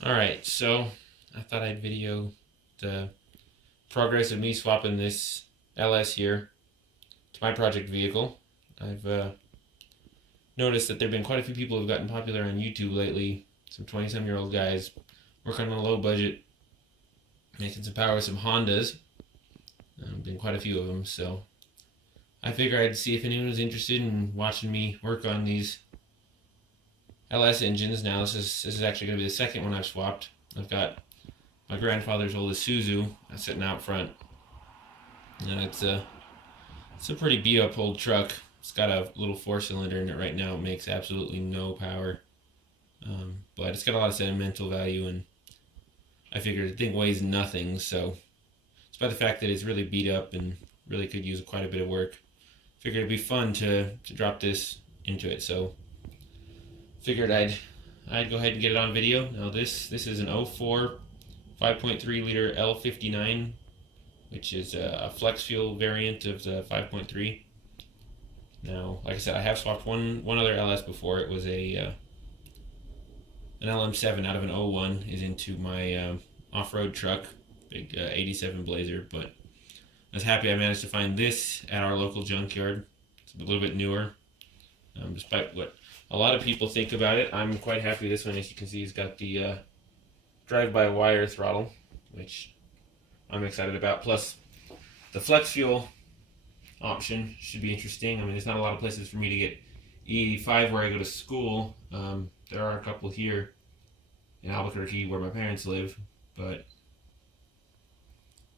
Alright, so I thought I'd video the progress of me swapping this LS here to my project vehicle. I've noticed that there have been quite a few people who've gotten popular on YouTube lately. Some 20-some-year-old guys working on a low budget, making some power with some Hondas. Been quite a few of them, so I figure I'd see if anyone was interested in watching me work on these LS engines. Now this is actually going to be the second one I've swapped. I've got my grandfather's old Isuzu sitting out front, and it's a pretty beat up old truck. It's got a little 4 cylinder in it right now. It makes absolutely no power, but it's got a lot of sentimental value, and I figured the thing weighs nothing, so despite the fact that it's really beat up and really could use quite a bit of work, figured it'd be fun to drop this into it. So figured I'd go ahead and get it on video. Now this is an '04 5.3 liter L59, which is a flex fuel variant of the 5.3. Now, like I said, I have swapped one other LS before. It was an LM7 out of an '01 is into my off-road truck, big '87 Blazer. But I was happy I managed to find this at our local junkyard. It's a little bit newer, despite what a lot of people think about it. I'm quite happy with this one. As you can see, it's got the drive-by-wire throttle, which I'm excited about. Plus, the flex fuel option should be interesting. I mean, there's not a lot of places for me to get E85 where I go to school. There are a couple here in Albuquerque where my parents live, but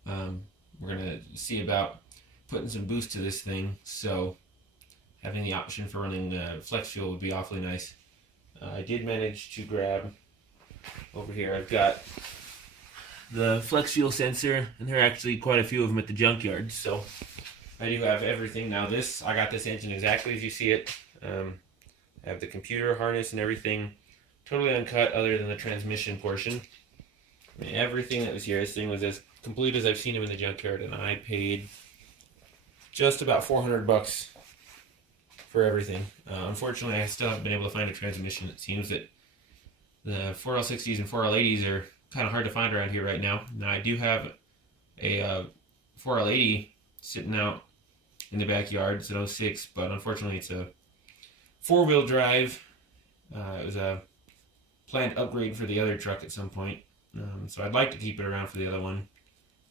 we're gonna see about putting some boost to this thing. So having the option for running flex fuel would be awfully nice. I did manage to grab over here. I've got the flex fuel sensor, and there are actually quite a few of them at the junkyard. So I do have everything. Now I got this engine exactly as you see it. I have the computer harness and everything totally uncut other than the transmission portion. I mean, everything that was here, this thing was as complete as I've seen them in the junkyard, and I paid just about $400 for everything. Unfortunately, I still haven't been able to find a transmission. It seems that the 4L60s and 4L80s are kind of hard to find around here right now. Now, I do have a 4L80 sitting out in the backyard. It's an '06, but unfortunately it's a four-wheel drive. It was a planned upgrade for the other truck at some point. So I'd like to keep it around for the other one.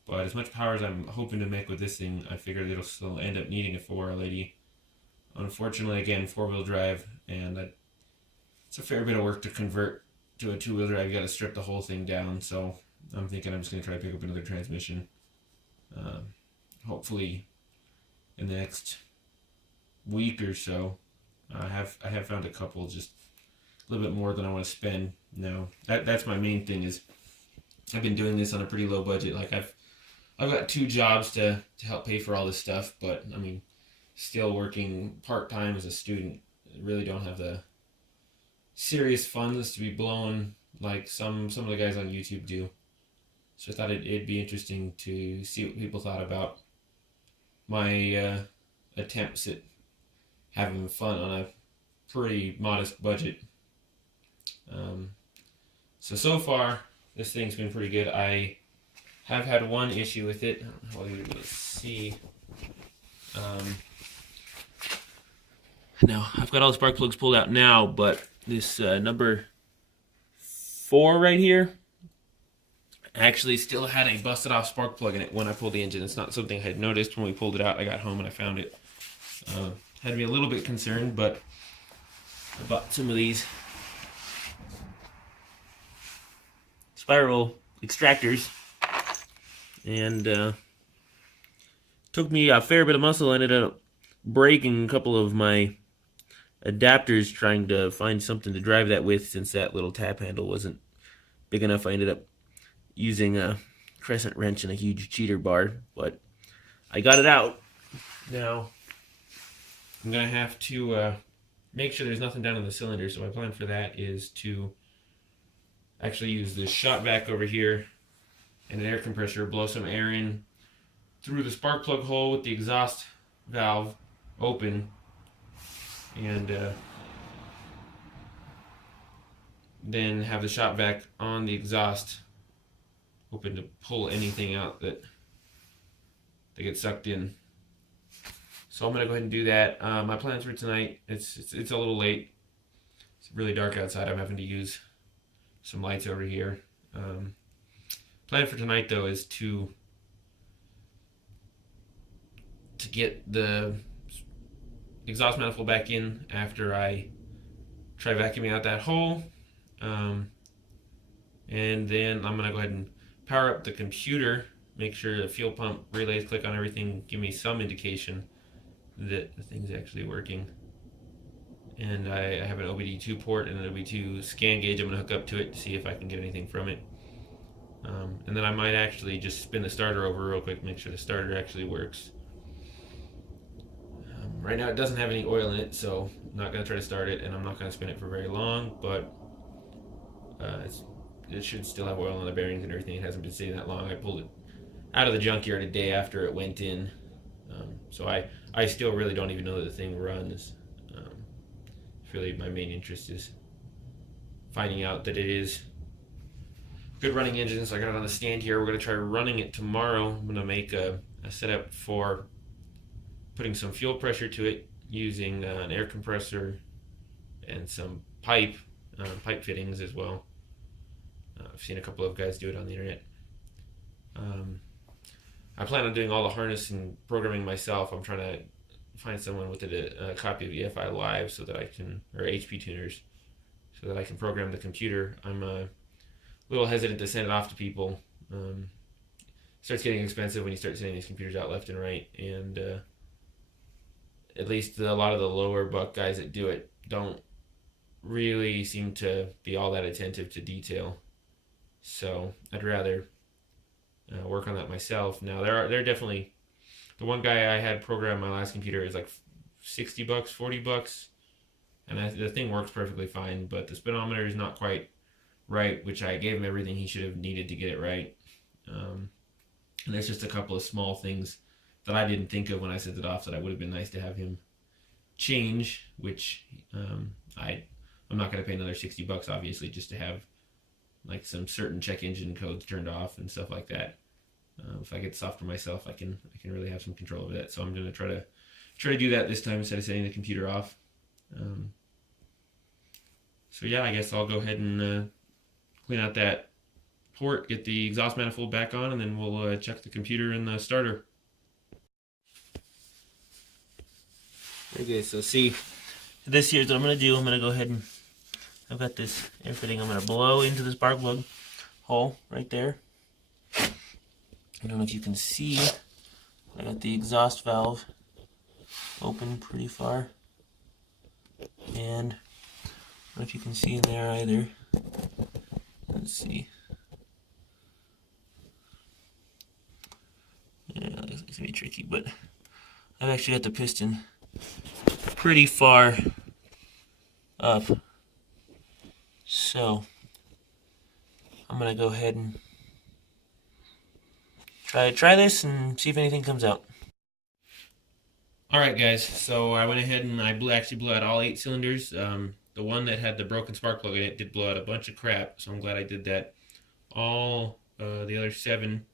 But as much power as I'm hoping to make with this thing, I figured it'll still end up needing a 4L80. Unfortunately, again, four-wheel drive, and it's a fair bit of work to convert to a two-wheel drive. You got to strip the whole thing down. So I'm thinking I'm just going to try to pick up another transmission. Hopefully in the next week or so. I have found a couple, just a little bit more than I want to spend. Now that's my main thing. Is I've been doing this on a pretty low budget. Like I've got two jobs to help pay for all this stuff, but I mean, still working part-time as a student. I really don't have the serious funds to be blowing like some of the guys on YouTube do. So I thought it'd be interesting to see what people thought about my attempts at having fun on a pretty modest budget. So far, this thing's been pretty good. I have had one issue with it. I don't know how you're able to see. Now, I've got all the spark plugs pulled out now, but this number 4 right here actually still had a busted off spark plug in it when I pulled the engine. It's not something I had noticed when we pulled it out. I got home and I found it. Had to be a little bit concerned, but I bought some of these spiral extractors, and took me a fair bit of muscle. I ended up breaking a couple of my adapters trying to find something to drive that with, since that little tap handle wasn't big enough. I ended up using a crescent wrench and a huge cheater bar, but I got it out. Now I'm gonna have to make sure there's nothing down in the cylinder, so my plan for that is to actually use this shot vac over here and an air compressor, blow some air in through the spark plug hole with the exhaust valve open, and then have the shop vac on the exhaust, hoping to pull anything out that gets sucked in. So I'm gonna go ahead and do that. My plans for tonight, it's a little late. It's really dark outside. I'm having to use some lights over here. Plan for tonight though is to get the exhaust manifold back in after I try vacuuming out that hole. And then I'm gonna go ahead and power up the computer, make sure the fuel pump relays click on everything, give me some indication that the thing's actually working. And I have an OBD2 port and an OBD2 scan gauge I'm going to hook up to it to see if I can get anything from it. And then I might actually just spin the starter over real quick, make sure the starter actually works. Right now it doesn't have any oil in it, so I'm not going to try to start it, and I'm not going to spin it for very long, but it should still have oil on the bearings and everything. It hasn't been sitting that long. I pulled it out of the junkyard a day after it went in. So I still really don't even know that the thing runs. Really, my main interest is finding out that it is good running engine. So I got it on the stand here. We're going to try running it tomorrow. I'm going to make a setup for putting some fuel pressure to it using an air compressor and some pipe fittings as well. I've seen a couple of guys do it on the internet. I plan on doing all the harness and programming myself. I'm trying to find someone with a copy of EFI Live so that I can, or HP tuners, so that I can program the computer. I'm a little hesitant to send it off to people. It starts getting expensive when you start sending these computers out left and right, and at least a lot of the lower buck guys that do it don't really seem to be all that attentive to detail. So I'd rather work on that myself. Now there are definitely, the one guy I had programmed my last computer is like $60, $40, and the thing works perfectly fine, but the speedometer is not quite right, which I gave him everything he should have needed to get it right. And there's just a couple of small things that I didn't think of when I sent it off that I would have been nice to have him change, which I'm not going to pay another $60 obviously just to have like some certain check engine codes turned off and stuff like that. If I get software myself, I can really have some control over that. So I'm going to try to do that this time instead of setting the computer off. So yeah, I guess I'll go ahead and clean out that port, get the exhaust manifold back on, and then we'll check the computer and the starter. Okay, so see, this here's what I'm going to do. I'm going to go ahead and, I've got this air fitting I'm going to blow into the spark plug hole right there. I don't know if you can see, I got the exhaust valve open pretty far, and I don't know if you can see in there either. Let's see. Yeah, it's gonna be tricky, but I've actually got the piston pretty far up, so I'm gonna go ahead and try this and see if anything comes out. Alright guys, so I went ahead and I actually blew out all 8 cylinders. The one that had the broken spark plug in it did blow out a bunch of crap, so I'm glad I did that. All the other 7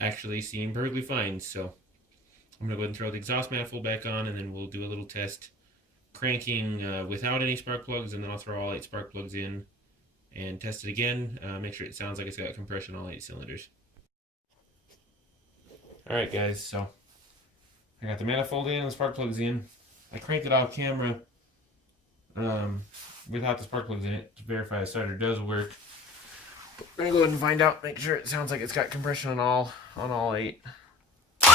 actually seem perfectly fine, so I'm going to go ahead and throw the exhaust manifold back on, and then we'll do a little test cranking without any spark plugs, and then I'll throw all 8 spark plugs in and test it again, make sure it sounds like it's got compression on all 8 cylinders. Alright guys, so I got the manifold in, the spark plugs in. I cranked it off camera without the spark plugs in it to verify the starter does work. But we're gonna go ahead and find out, make sure it sounds like it's got compression on all 8. Well,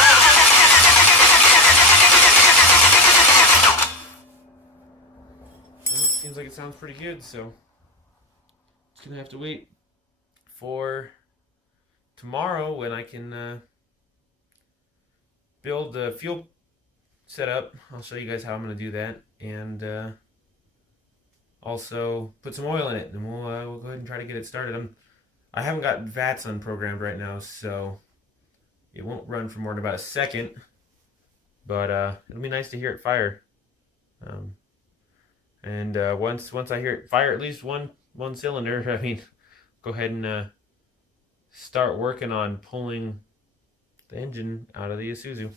it seems like it sounds pretty good, so just gonna have to wait for tomorrow when I can build the fuel setup. I'll show you guys how I'm going to do that, and also put some oil in it, and we'll go ahead and try to get it started. I haven't got VATs unprogrammed right now, so it won't run for more than about a second, but it'll be nice to hear it fire. And once I hear it fire at least one one cylinder, I mean, go ahead and start working on pulling the engine out of the Isuzu.